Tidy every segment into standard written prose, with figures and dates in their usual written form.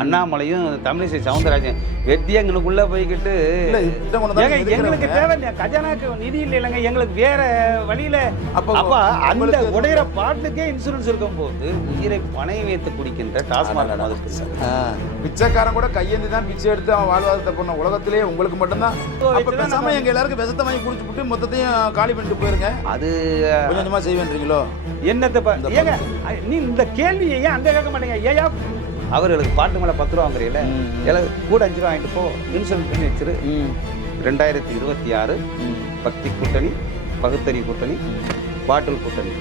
அண்ணாமலையும் தமிழிசை சவுந்தரராஜன் வெட்டியங்களுக்குள்ள போய்கிட்டு எங்களுக்கு தேவை கஜானாக்கு நிதி இல்லைங்க, எங்களுக்கு வேற வழியில. அப்ப அந்த உடையிற பாட்டுக்கே இன்சூரன்ஸ் இருக்கும் போது உயிரை பணைய வைத்து குடிக்கின்ற டாஸ்மாக் பிச்சைக்காரன் கூட கையேந்தி தான் பிச்சை எடுத்து அவன் வாழ்வாதாரத்தை பண்ண உலகத்திலேயே உங்களுக்கு மட்டும்தான். எங்க எல்லாருக்கும் விஷத்தை வாங்கி குடிச்சு விட்டு மொத்தத்தையும் காலி பண்ணிட்டு போயிருங்க. அது கொஞ்சமா செய்வேன்றீங்களோ என்னத்தை ஏங்க நீ இந்த கேள்வியை ஏன் அங்க கேட்க மாட்டேங்க? ஏயா அவர்களுக்கு பாட்டு மேலே 10 ரூபா வாங்குறீங்கள, கூட 5 ரூபா வாங்கிட்டு போ, இன்சூரன்ஸ் பண்ணி வச்சிரு. 2026 பக்தி கூட்டணி, பகுத்தறிவு கூட்டணி, பாட்டில் கூட்டணி.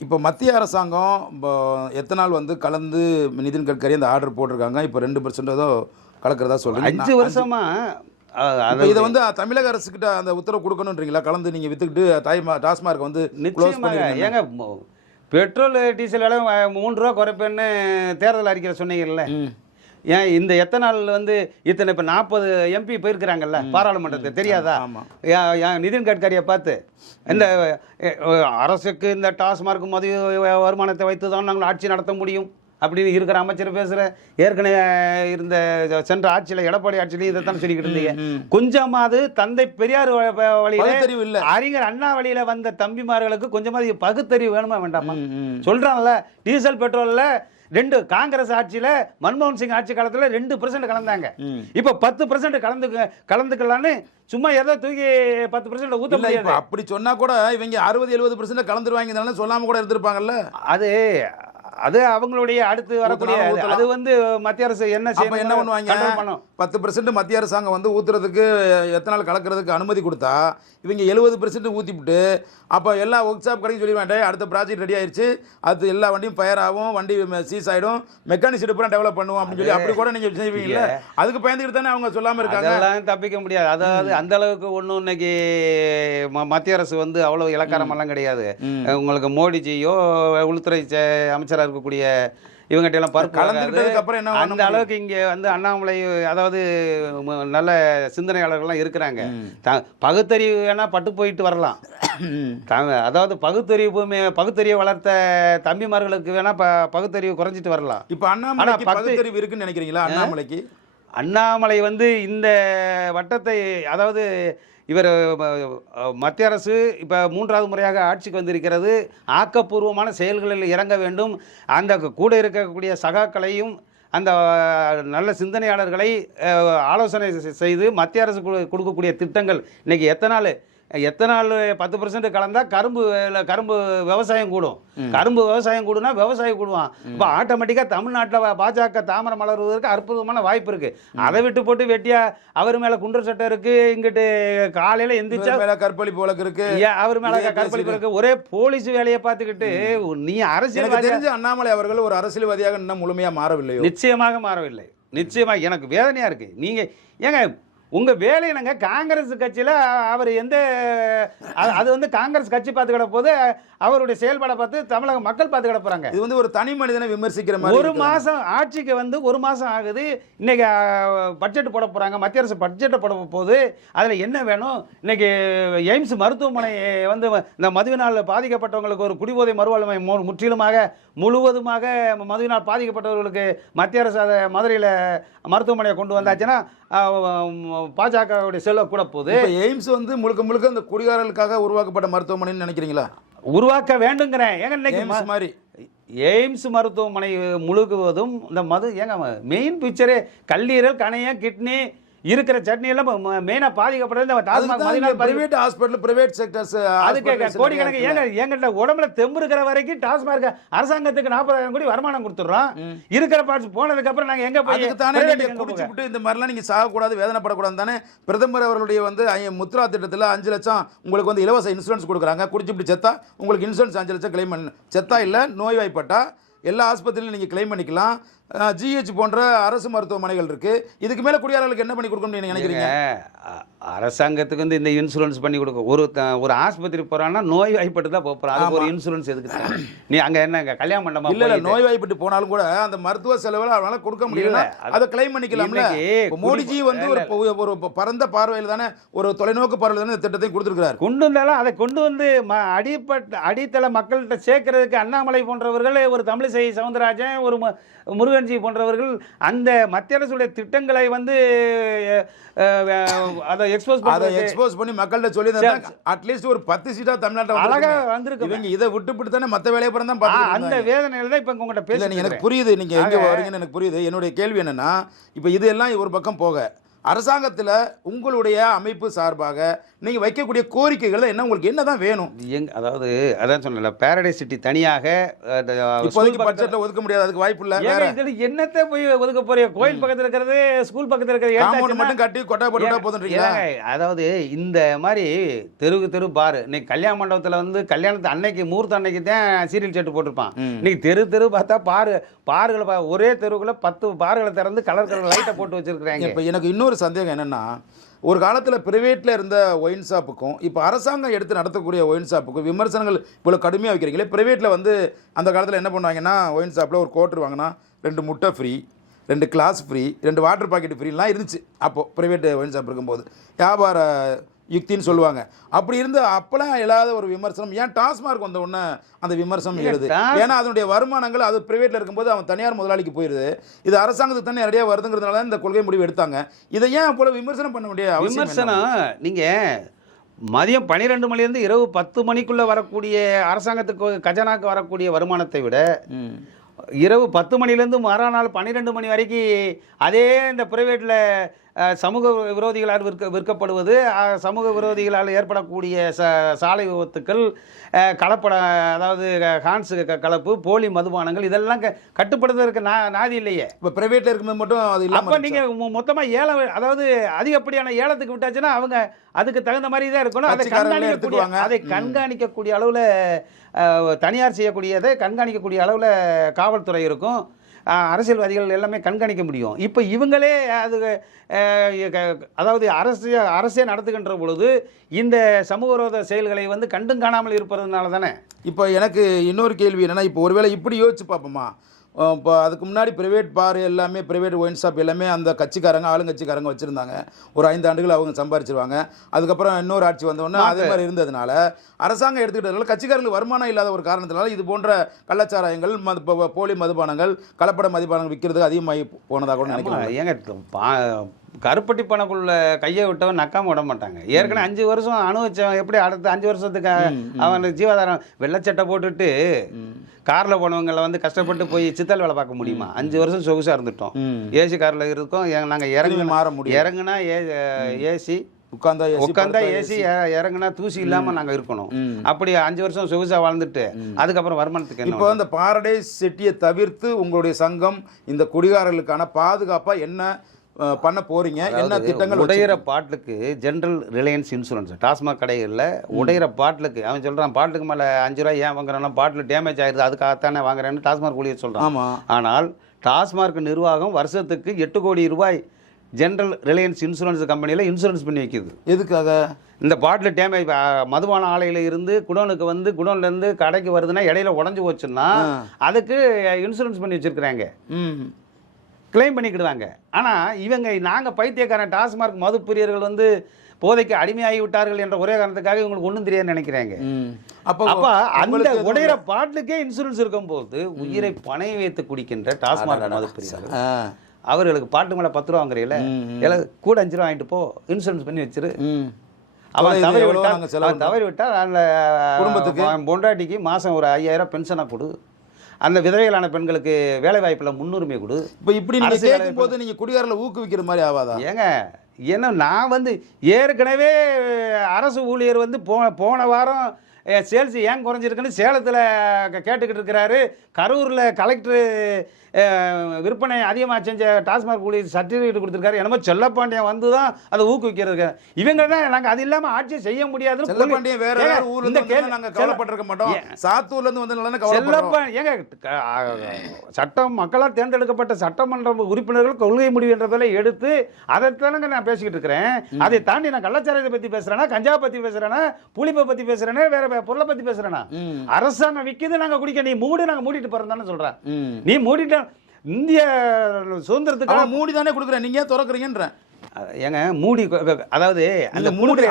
இப்போ மத்திய அரசாங்கம் இப்போ எத்தனால் வந்து கலந்து நிதின் கட்கரி அந்த ஆர்டர் போட்டிருக்காங்க. இப்போ 2% ஏதோ கலக்கிறதா சொல்றீங்க. 5 வருஷமா இதை வந்து தமிழக அரசுக்கிட்ட அந்த உத்தரவு கொடுக்கணுன்றீங்களா? கலந்து நீங்கள் வித்துக்கிட்டு டாஸ்மார்க் வந்து நிச்சயமாக. ஏங்க பெட்ரோல் டீசல் விலை 3 ரூபா குறைப்பேன்னு தேர்தல் அறிக்கையில் சொன்னீங்கல்ல, ஏன் இந்த எத்தனால் வந்து இத்தனை இப்போ 40 எம்பி போயிருக்கிறாங்கல்ல பாராளுமன்றத்தை, தெரியாதா? நிதின் கட்கரியை பார்த்து இந்த அரசுக்கு இந்த டாஸ்மார்க் மதிய வருமானத்தை வைத்து தான் நாங்கள் ஆட்சி நடத்த முடியும் அப்படின்னு இருக்கிற அமைச்சர் பேசுகிற. ஏற்கனவே இருந்த சென்ற ஆட்சியில் எடப்பாடி ஆட்சியிலையும் இதைத்தான் சொல்லிக்கிட்டு இருந்தீங்க. கொஞ்சமாவது தந்தை பெரியார் வழியில அறிஞர் அண்ணா வழியில வந்த தம்பிமார்களுக்கு கொஞ்சமாவது பகுத்தறிவு வேணுமா வேண்டாமா? சொல்றாங்கல்ல, டீசல் பெட்ரோல்ல 2 காங்கிரஸ் ஆட்சியில மன்மோகன் சிங் ஆட்சி காலத்துல 2% கலந்தாங்க. இப்ப 10% கலந்துக்கலான்னு சும்மா ஏதோ தூக்கி 10% ஊத்த முடியாது. அப்படி சொன்னா கூட இவங்க 60-70% கலந்துருவாங்க சொல்லாம கூட இருந்திருப்பாங்கல்ல. அது அவங்களுடைய அடுத்து வரக்கூடிய அது வந்து மத்திய அரசு என்ன பண்ணுவாங்க? 10% மத்திய அரசாங்கம் வந்து ஊத்துறதுக்கு எத்தனால் கலக்கிறதுக்கு அனுமதி கொடுத்தா இவங்க 70% ஊத்திவிட்டு அப்போ எல்லா ஒர்க் ஷாப் கடைக்கு சொல்லி வேண்டாம், அடுத்த ப்ராஜெக்ட் ரெடி ஆயிடுச்சு, அது எல்லா வண்டியும் ஃபயர் ஆகும், வண்டி சீஸ் ஆகிடும், மெக்கானிக் பூரா டெவலப் பண்ணுவோம் அப்படின்னு சொல்லி அப்படி கூட நீங்கள் செய்வீங்கல்ல. அதுக்கு பயந்துக்கிட்டு தானே அவங்க சொல்லாமல் இருக்காங்க. அதெல்லாம் தப்பிக்க முடியாது. அதாவது அந்த அளவுக்கு ஒன்றும் இன்னைக்கு மத்திய அரசு வந்து அவ்வளோ இலக்காரமெல்லாம் கிடையாது. உங்களுக்கு மோடிஜியோ உள்துறை அமைச்சராக இருக்கக்கூடிய இவங்ககிட்ட எல்லாம் கலந்துக்கிட்டதுக்கு அப்புறம் என்ன அந்த அளவுக்கு இங்கே வந்து அண்ணாமலை அதாவது நல்ல சிந்தனையாளர்கள்லாம் இருக்கிறாங்க. பகுத்தறிவு வேணா பட்டு போயிட்டு வரலாம். அதாவது பகுத்தறிவு வளர்த்த தம்பிமார்களுக்கு வேணா பகுத்தறிவு குறைஞ்சிட்டு வரலாம். இப்போ அண்ணாமலைக்கு பகுத்தறிவு இருக்குன்னு நினைக்கிறீங்களா? அண்ணாமலை வந்து இந்த வட்டத்தை, அதாவது இவர் மத்திய அரசு இப்போ 3வது முறையாக ஆட்சிக்கு வந்திருக்கிறது. ஆக்கப்பூர்வமான செயல்களில் இறங்க வேண்டும். அந்த கூட இருக்கக்கூடிய சகாக்களையும் அந்த நல்ல சிந்தனையாளர்களை ஆலோசனை செய்து மத்திய அரசு கொடுக்கக்கூடிய திட்டங்கள். இன்றைக்கி எத்தனால் 10% கலந்தா கரும்பு விவசாயம் கூடும். கரும்பு விவசாயம் கூடுனா விவசாயி கூடுவான். இப்போ ஆட்டோமேட்டிக்காக தமிழ்நாட்டில் பாஜக தாமரை மலர்வதற்கு அற்புதமான வாய்ப்பு இருக்கு. அதை விட்டு போட்டு வெட்டியா அவர் மேல குண்டர் சட்டம் இருக்கு, இங்கிட்டு காலையில எந்திரிச்சா கற்பழிப்பு வழக்கு இருக்கு, அவர் மேல கற்பழிப்பு இருக்கு, ஒரே போலீஸ் வேலையை பார்த்துக்கிட்டு நீ அரசியல் அண்ணாமலை அவர்கள் ஒரு அரசியல்வாதியாக இன்னும் முழுமையா மாறவில்லை. நிச்சயமாக மாறவில்லை. நிச்சயமாக எனக்கு வேதனையா இருக்கு. நீங்க ஏங்க உங்க வேலை என்னங்க? காங்கிரஸ் கட்சியில் அவர் அது வந்து காங்கிரஸ் கட்சி பார்த்துக்கிட போது அவருடைய செயல்பாடை பார்த்து தமிழக மக்கள் பார்த்து கிடப்புறாங்க. இது வந்து ஒரு தனி மனிதனை விமர்சிக்கிற மாதிரி. 1 மாதம் ஆட்சிக்கு வந்து 1 மாதம் ஆகுது. இன்னைக்கு பட்ஜெட் போட போறாங்க, மத்திய அரசு பட்ஜெட்டை போட போது அதில் என்ன வேணும்? இன்னைக்கு எய்ம்ஸ் மருத்துவமனை வந்து இந்த மதுவினால் பாதிக்கப்பட்டவங்களுக்கு ஒரு குடிபோதை மறுவாழ்வை முழுவதுமாக மதுவினால் பாதிக்கப்பட்டவர்களுக்கு மத்திய அரசு அதை மதுரையில் மருத்துவமனையை கொண்டு வந்தாச்சுன்னா பாஜகவுடைய செல்வ கூட போகுது. எய்ம்ஸ் வந்து முழுக்க இந்த குடிகாரர்களுக்காக உருவாக்கப்பட்ட மருத்துவமனைன்னு நினைக்கிறீங்களா? உருவாக்க வேண்டுங்கிறேன். ஏங்க இன்னைக்கு மாதிரி எய்ம்ஸ் மருத்துவமனை முழுக்குவதும் இந்த மது ஏங்க மெயின் பிக்சரே கல்லீரல், கணையம், கிட்னி இருக்கிற சட்னி எல்லாம் மெயினா பாதிக்கப்படுறது பிரைவேட் ஹாஸ்பிட்டல், பிரைவேட் செக்டர்ஸ். அதுக்கு கோடிக்கணக்கு எங்கிட்ட உடம்புல தெம்பு இருக்கிற வரைக்கும் டாஸ்மார்க் அரசாங்கத்துக்கு 40,000 கோடி வருமானம் கொடுத்துறோம். இருக்கிற பார்ட்ஸ் போனதுக்கு அப்புறம் நாங்க எங்க போய் குடிச்சுட்டு இந்த மாதிரிலாம் நீங்க சாகக்கூடாது, வேதனைப்படக்கூடாது தானே பிரதமர் அவர்களுடைய வந்து முத்ரா திட்டத்தில் 5 லட்சம் உங்களுக்கு வந்து இலவச இன்சூரன்ஸ் கொடுக்குறாங்க. குடிச்சுட்டு செத்தா உங்களுக்கு இன்சூரன்ஸ் 5 லட்சம் கிளைம் பண்ண, செத்தா இல்லை நோய்வாய்ப்பட்டா எல்லா ஆஸ்பத்திரியிலும் நீங்கள் கிளைம் பண்ணிக்கலாம். ஜிஹெச் போன்ற அரசு மருத்துவமனைகள் இருக்கு. இதுக்கு மேல குடியாரர்களுக்கு என்ன பண்ணி கொடுக்கணும்னு நீங்க நினைக்கிறீங்க? அரசாங்கத்துக்கு வந்து இந்த இன்சூரன்ஸ் பண்ணி கொடுக்க ஒரு ஆஸ்பத்திரி போறான்னா நோய் வாய்ப்பட்டு தான் போறான். அதுக்கு ஒரு இன்சூரன்ஸ் எதுக்கு தேவை? நீ அங்க என்ன கல்யாண மண்டபமா? இல்ல நோய் வாய்ப்பட்டு போனாலும் கூட அந்த மருத்துவ செலவுல அவனால கொடுக்க முடியல, அதை கிளைம் பண்ணிக்கலாம்ல. மோடிஜி வந்து ஒரு பரந்த பார்வையில் தானே, ஒரு தொலைநோக்கு பார்வையில் தானே இந்த திட்டத்தை கொடுத்திருக்காரு. கொண்டு வந்தாலும் அதை கொண்டு வந்து அடித்தள மக்கள்கிட்ட சேர்க்கறதுக்கு அண்ணாமலை போன்றவர்கள், ஒரு தமிழிசை சவுந்தரராஜன், ஒரு முருகன்ஜி போன்றவர்கள் அந்த மத்திய அரசுடைய திட்டங்களை வந்து அதை எக்ஸ்போஸ் பண்ணி மக்கள்கிட்ட சொல்லி அட்லீஸ்ட் ஒரு 10 சீட்டா தமிழ்நாட்டில் அழகா வந்திருக்கு. இவங்க இதை விட்டுப்பிட்டு தானே மற்ற வேலையை தான் பார்த்து அந்த வேதனையில தான் இப்போ உங்கள்கிட்ட பேச. எனக்கு புரியுது நீங்க எங்க வரீங்கன்னு எனக்கு புரியுது. என்னுடைய கேள்வி என்னன்னா, இப்போ இதெல்லாம் ஒரு பக்கம் போக அரசாங்கத்தில் உங்களுடைய அமைப்பு சார்பாக நீங்கள் வைக்கக்கூடிய கோரிக்கைகள் என்ன, உங்களுக்கு என்னதான் வேணும்? அதாவது அதான் சொன்னல, பாரடைஸ் சிட்டி தனியாக இப்போதைக்கு பட்ஜெட்டில் ஒதுக்க முடியாது, அதுக்கு வாய்ப்பு இல்லை. இதில் என்னத்தை போய் ஒதுக்க போறீங்க? கோயில் பக்கத்தில் இருக்கிறது, ஸ்கூல் பக்கத்தில் இருக்கிறது மட்டும் கட்டி கொட்டை போட்டு போதுன்றீங்களா? அதாவது இந்த மாதிரி தெருவுக்கு தெரு பாரு. இன்னைக்கு கல்யாண மண்டபத்தில் வந்து கல்யாணத்து அன்னைக்கு முகூர்த்த அன்னைக்கு தான் சீரியல் செட்டு போட்டிருப்பான். இன்னைக்கு தெரு பார்த்தா பாருகளை ஒரே தெருவுக்குள்ள 10 பார்களை திறந்து கலர் லைட்டை போட்டு வச்சிருக்கிறாங்க. இப்போ எனக்கு இன்னொரு சந்தேகம் என்னன்னா, ஒரு காலத்தில் பிரைவேட்டில் இருந்த ஒயின் ஷாப்புக்கும் இப்போ அரசாங்கம் எடுத்து நடத்தக்கூடிய ஒயின் ஷாப்புக்கும் விமர்சனங்கள் இவ்வளோ கடுமையாக வைக்கிறீங்களே. பிரைவேட்டில் வந்து அந்த காலத்தில் என்ன பண்ணுவாங்கன்னா, ஒயின் ஷாப்பில் ஒரு கோட்டர் வாங்கினா 2 முட்டை free, 2 glass free, 2 water packet ஃப்ரீலாம் இருந்துச்சு. அப்போது பிரைவேட் ஒயின் ஷாப் இருக்கும்போது வியாபார யுக்தின்னு சொல்லுவாங்க. அப்படி இருந்து அப்பெல்லாம் இல்லாத ஒரு விமர்சனம் ஏன் டாஸ்மார்க் வந்த உடனே அந்த விமர்சனம் எழுது? ஏன்னா அதனுடைய வருமானங்கள் அது பிரைவேட்ல இருக்கும்போது அவன் தனியார் முதலாளிக்கு போயிருது. இது அரசாங்கத்துக்கு தானே நிறைய வருதுங்கிறதுனால இந்த கொள்கை முடிவு எடுத்தாங்க. இதை ஏன் போல விமர்சனம் பண்ண முடியாது? விமர்சனம் நீங்க மதியம் 12 மணிலேருந்து இரவு 10 மணிக்குள்ள வரக்கூடிய அரசாங்கத்துக்கு கஜனாக்கு வரக்கூடிய வருமானத்தை விட இரவு 10 மணிலேருந்து மறுநாள் 12 மணி வரைக்கும் அதே இந்த பிரைவேட்டில் சமூக விரோதிகளால் விற்கப்படுவது, சமூக விரோதிகளால் ஏற்படக்கூடிய சாலை விபத்துக்கள், கலப்பட, அதாவது ஹான்ஸ் கலப்பு, போலி மதுபானங்கள், இதெல்லாம் கட்டுப்படுத்துறதுக்கு நாதி இல்லையே. இப்போ பிரைவேட்டில் இருக்கும்போது மட்டும் அது இல்லை. அப்போ நீங்கள் மொத்தமாக ஏலம், அதாவது அதிகப்படியான ஏலத்துக்கு விட்டாச்சுன்னா அவங்க அதுக்கு தகுந்த மாதிரி தான் இருக்கணும். அதை கண்காணிக்கக்கூடிய அளவில் தனியார் செய்யக்கூடியதை கண்காணிக்கக்கூடிய அளவில் காவல்துறை இருக்கும், அரசியல்வாதிகள் எல்லாமே கண்காணிக்க முடியும். இப்போ இவங்களே அது அதாவது அரசே நடத்துகின்ற பொழுது இந்த சமூக விரோத செயல்களை வந்து கண்டும் காணாமல் இருப்பதுனால தானே. இப்போ எனக்கு இன்னொரு கேள்வி என்னென்னா, இப்போ ஒருவேளை இப்படி யோசிச்சு பார்ப்போமா, இப்போ அதுக்கு முன்னாடி ப்ரைவேட் பார் எல்லாமே, ப்ரைவேட் ஒயின் ஷாப் எல்லாமே அந்த கட்சிக்காரங்க, ஆளுங்கட்சிக்காரங்க வச்சுருந்தாங்க. ஒரு 5 ஆண்டுகள் அவங்க சம்பாரிச்சிருவாங்க. அதுக்கப்புறம் இன்னொரு ஆட்சி வந்தோடனே அதே மாதிரி இருந்ததுனால அரசாங்கம் எடுத்துக்கிட்டதுனால கட்சிக்காரங்களுக்கு வருமானம் இல்லாத ஒரு காரணத்தினால இது போன்ற கள்ளச்சாராயங்கள், போலி மதுபானங்கள், கலப்பட மதுபானங்கள் விற்கிறது அதிகமாகி போனதாக கூட நினைக்கிறேன். ஏங்க கருப்பட்டி பணக்குள்ள கையை விட்டவன் நக்காம விட மாட்டாங்க. ஏற்கனவே 5 வருஷம் அனுபவிச்சவன் எப்படி அடுத்த 5 வருஷத்துக்கு அவன் ஜீவாதாரம் வெள்ளச்சட்டை போட்டுட்டு காரில் போனவங்களை வந்து கஷ்டப்பட்டு போய் சித்தல் வேலை பார்க்க முடியுமா? 5 வருஷம் சொகுசாக இருந்துட்டோம். ஏசி காரில் இருக்கோம். நாங்கள் இறங்குனா ஏசி, உட்காந்தா ஏசி, இறங்குனா தூசி இல்லாமல் நாங்கள் இருக்கணும். அப்படி 5 வருஷம் சொகுசாக வாழ்ந்துட்டு அதுக்கப்புறம் வருமானத்துக்கு இப்போ இந்த பாரடைஸ் சிட்டியை தவிர்த்து உங்களுடைய சங்கம் இந்த குடிகாரர்களுக்கான பாதுகாப்பாக என்ன பண்ண போறீங்க? என்ன திட்டங்கள்? உடையிற பாட்டுக்கு ஜென்ரல் ரிலையன்ஸ் இன்சூரன்ஸ், டாஸ்மாக் கடைகளில் உடையிற பாட்டிலுக்கு அவன் சொல்கிறான், பாட்டுக்கு மேலே 5 ரூபாய் ஏன் வாங்குறான்னா பாட்டில் டேமேஜ் ஆயிடுது அதுக்காகத்தானே வாங்குறேன்னு டாஸ்மாக் ஊழியர் சொல்கிறான். ஆமாம். ஆனால் டாஸ்மாக் நிர்வாகம் வருஷத்துக்கு 8 கோடி ரூபாய் ஜென்ரல் ரிலையன்ஸ் இன்சூரன்ஸ் கம்பெனியில் இன்சூரன்ஸ் பண்ணி வைக்கிது. எதுக்காக? இந்த பாட்டில் டேமேஜ் மதுபான ஆலையில் இருந்து குடோனுக்கு வந்து குடோன்லேருந்து கடைக்கு வருதுன்னா இடையில உடஞ்சி போச்சுன்னா அதுக்கு இன்சூரன்ஸ் பண்ணி வச்சுருக்குறாங்க, கிளைம் பண்ணிக்கிடுவாங்க. ஆனால் இவங்க நாங்கள் பைத்தியக்காரன் டாஸ்மாக் மது பிரியர்கள் வந்து போதைக்கு அடிமையாகி விட்டார்கள் என்ற ஒரே காரணத்துக்காக இவங்களுக்கு ஒன்றும் தெரியாது நினைக்கிறாங்க. அப்போ அந்த உடையிற பாட்டிலுக்கே இன்சூரன்ஸ் இருக்கும் போது உயிரை பணைய வைத்து குடிக்கின்ற டாஸ்மாக் மது பிரியர்கள் அவர்களுக்கு பாட்டு மேலே 10 ரூபா வாங்குறீங்கள, கூட 5 ரூபா வாங்கிட்டு போ, இன்சூரன்ஸ் பண்ணி வச்சிரு. அவன் தவறி விட்டால் அந்த குடும்பத்துக்கு பொண்டாட்டிக்கு மாதம் ஒரு 5000 பென்ஷனாக கொடு, அந்த விதவைகளான பெண்களுக்கு வேலை வாய்ப்புல முன்னுரிமை கொடு. இப்போ இப்படி நீங்கள் கேட்கும்போது நீங்கள் குடிகாரில் ஊக்குவிக்கிற மாதிரி ஆகாதா? ஏன்னா நான் வந்து ஏற்கனவே அரசு ஊழியர் வந்து போன வாரம் சேல்ஸ் ஏன் குறைஞ்சிருக்குன்னு சேலத்தில் கேட்டுக்கிட்டு இருக்கிறாரு. கரூரில் கலெக்டர் விற்பனை அதிகமாக செஞ்ச டாஸ்மாக் கூலி சர்டிஃபிகேட் கொடுத்துருக்காரு. என்னமோ செல்லப்பாண்டியன் வந்து தான் அதை ஊக்குவிக்கிறது. இவங்க தான் நாங்கள் அது இல்லாமல் ஆட்சி செய்ய முடியாதுன்னு செல்லப்பாண்டியன் வேற ஏதாவது ஊர்ல இருந்து நாங்கள் கவலைப்பட்டிருக்க மாட்டோம். சாத்தூர்ல இருந்து வந்து கவலைப்படுறோம். ஏங்க சட்டம் மக்களால் தேர்ந்தெடுக்கப்பட்ட சட்டமன்ற உறுப்பினர்கள் கொள்கை முடிவு என்ற பேரை எடுத்து அதைத்தானங்க நான் பேசிக்கிட்டு இருக்கிறேன். அதை தாண்டி நான் கள்ளச்சாராயத்தை பத்தி பேசுறேன்னா, கஞ்சா பத்தி பேசுறேன்னா, புளிப்பை பத்தி பேசுறேன்னா, வேற பொருளை பத்தி பேசுறேன்னா, அரசாங்கம் விக்குது நாங்க குடிக்க, நீ மூடு நாங்க மூடிட்டு போறோம் சொல்றேன். நீ மூடிட்ட இந்திய சுதந்திரத்துக்கு மூடி தானே கொடுக்குறேன், நீங்க திறக்கிறீங்கன்ற. ஏங்க மூடி, அதாவது அந்த மூடி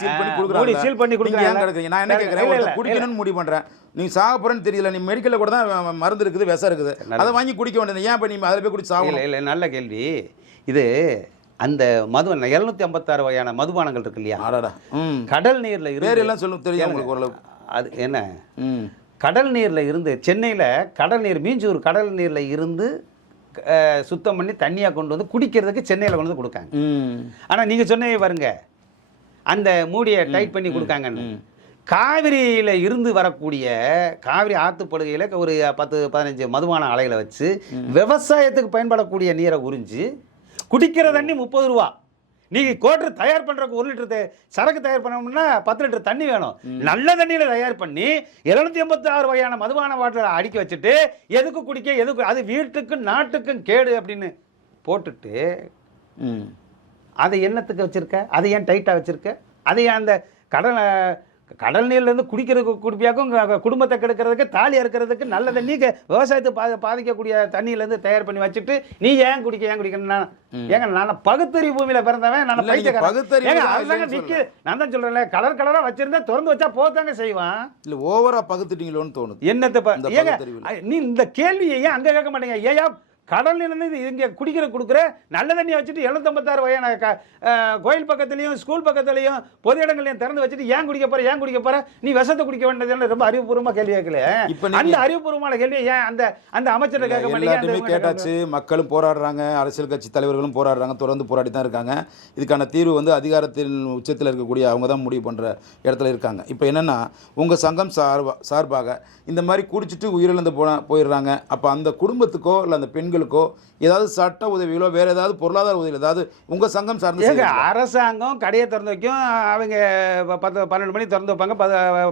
சீல் பண்ணி கொடுக்குறீங்க. நான் என்ன கேட்குறேன், குடிக்கணும்னு முடிவு பண்றேன், நீ சாக போறேன்னு தெரியல, நீ மெடிக்கல்ல கூட தான் மருந்து இருக்குது, விஷம் இருக்குது, அதை வாங்கி குடிக்க வேண்டியது, ஏன் இப்போ நீ அதில் போய் குடிச்சு சாகல? இல்லை, நல்ல கேள்வி இது. அந்த மது 756 வகையான மதுபானங்கள் இருக்கு இல்லையா, கடல் நீர்ல இருந்து சொல்லும் தெரியும் உங்களுக்கு ஓரளவு. அது என்ன, கடல் நீர்ல இருந்து சென்னையில் கடல் நீர், மீஞ்சூர் கடல் நீர்ல இருந்து சுத்தம் பண்ணி தண்ணியா கொண்டு வந்து குடிக்கிறதுக்கு சென்னையில் கொண்டு வந்து கொடுக்காங்க. ஆனா நீங்க சொன்னே பாருங்க, அந்த மூடியை டைட் பண்ணி கொடுக்காங்கன்னு. காவிரியில இருந்து வரக்கூடிய காவிரி ஆத்துப்படுகையில் ஒரு 10-15 மதுபான ஆலைகளை வச்சு விவசாயத்துக்கு பயன்படக்கூடிய நீரை உறிஞ்சு குடிக்கிற தண்ணி 30 ரூபா. நீங்க கோட்டர் தயார் பண்றதுக்கு 1 லிட்டர் சரக்கு தயார் பண்ணணும்னா 10 லிட்டர் தண்ணி வேணும். நல்ல தண்ணியில தயார் பண்ணி 786 வகையான மதுபான பாட்டில அடுக்கி வச்சுட்டு எதுக்கு குடிக்க, எதுக்கு, அது வீட்டுக்கும் நாட்டுக்கும் கேடு அப்படின்னு போட்டுட்டு அதை என்னத்துக்கு வச்சிருக்க, அதை ஏன் டைட்டா வச்சிருக்க, அதை அந்த கடல் நீர்ல இருந்து குடிக்கிறதுக்கு குடிப்பியாக்கும் குடும்பத்தை கெடுக்கிறதுக்கு, தாலி அறுக்கிறதுக்கு, நல்ல தண்ணி விவசாயத்தை பாதிக்கக்கூடிய தண்ணியில இருந்து தயார் பண்ணி வச்சுட்டு நீ ஏன் குடிக்கணும்னா, ஏங்க நான் பகுத்தறிவு பூமியில பிறந்தவன், நான் நான் தான் சொல்றேன், கலரா வச்சிருந்தா திறந்து வச்சா போதாங்க செய்வான். இல்ல ஓவரா பகுத்துட்டீங்களோன்னு தோணுது. என்னத்தை ஏங்க நீ இந்த கேள்வியை ஏன் அங்க கேட்க மாட்டீங்க? ஏயா கடல் இருந்து இங்கே கொடுக்குற நல்ல தண்ணியை வச்சுட்டு 756 வகையான கோயில் பக்கத்துலையும் ஸ்கூல் பக்கத்துலையும் பொது இடங்களையும் திறந்து வச்சுட்டு ஏன் குடிக்க போற, நீ விஷத்தை குடிக்க வேண்டியது ரொம்ப அறிவுபூர்வமாக கேள்வி கேட்கல. அந்த அறிவுபூர்வமான கேள்வியை ஏன் அந்த அமைச்சரை கேட்க மாட்டேங்க? கேட்டாச்சு, மக்களும் போராடுறாங்க, அரசியல் கட்சி தலைவர்களும் போராடுறாங்க, தொடர்ந்து போராடி தான் இருக்காங்க. இதுக்கான தீர்வு வந்து அதிகாரத்தின் உச்சத்தில் இருக்கக்கூடிய அவங்க தான் முடிவு பண்ற இடத்துல இருக்காங்க. இப்போ என்னன்னா, உங்க சங்கம் சார்பாக இந்த மாதிரி குடிச்சிட்டு உயிரிழந்து போயிடுறாங்க, அப்போ அந்த குடும்பத்துக்கோ இல்லை அந்த பெண்களுக்கோ ஏதாவது சட்ட உதவிகளோ வேற ஏதாவது பொருளாதார உதவி ஏதாவது உங்க சங்கம் சார்ந்து? அரசாங்கம் கடையை திறந்து வைக்கும், அவங்க 10-12 மணி திறந்து வைப்பாங்க,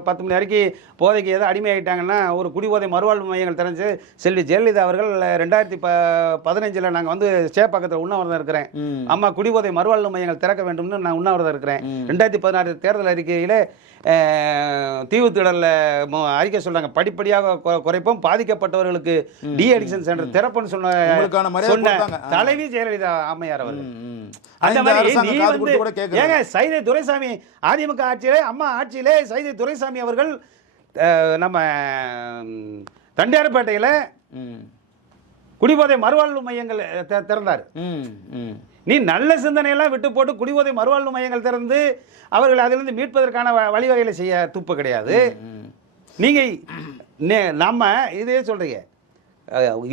10 மணி வரைக்கும் போதைக்கு ஏதோ அடிமையாயிட்டாங்கன்னா ஒரு குடிபோதை மறுவாழ்வு மையங்கள் திறந்து, செல்வி ஜெயலலிதா அவர்கள் 2015 நாங்கள் வந்து சேப்பாக்கத்தில் உண்ணாவிரதம் இருக்கிறேன், அம்மா குடிபோதை மறுவாழ்வு மையங்கள் திறக்க வேண்டும்னு நான் உண்ணாவிரதம் இருக்கிறேன். 2016 தேர்தல் அறிக்கையில் தீவுத்திடல்ல அறிக்கை சொல்றாங்க, படிப்படியாக குறைப்போம், பாதிக்கப்பட்டவர்களுக்கு டி அடிக்ஷன் சென்டர் திறப்புன்னு சொன்ன தலைவி ஜெயலலிதா அம்மையார் அவர்கள். அந்த மாதிரி நீ வந்து ஏங்க சைதை துரைசாமி அதிமுக ஆட்சியிலே, அம்மா ஆட்சியிலே சைதை துரைசாமி அவர்கள் நம்ம தண்டியார்பேட்டையில குடிபோதை மறுவாழ்வு மையங்கள் திறந்தார். நீ நல்ல சிந்தனையெல்லாம் விட்டு போட்டு குடிபோதை மறுவாழ்வு மையங்கள் திறந்து அவர்கள் அதிலிருந்து மீட்பதற்கான வழிவகைகளை செய்ய துப்பு கிடையாது. நீங்க நம்ம இதே சொல்றீங்க,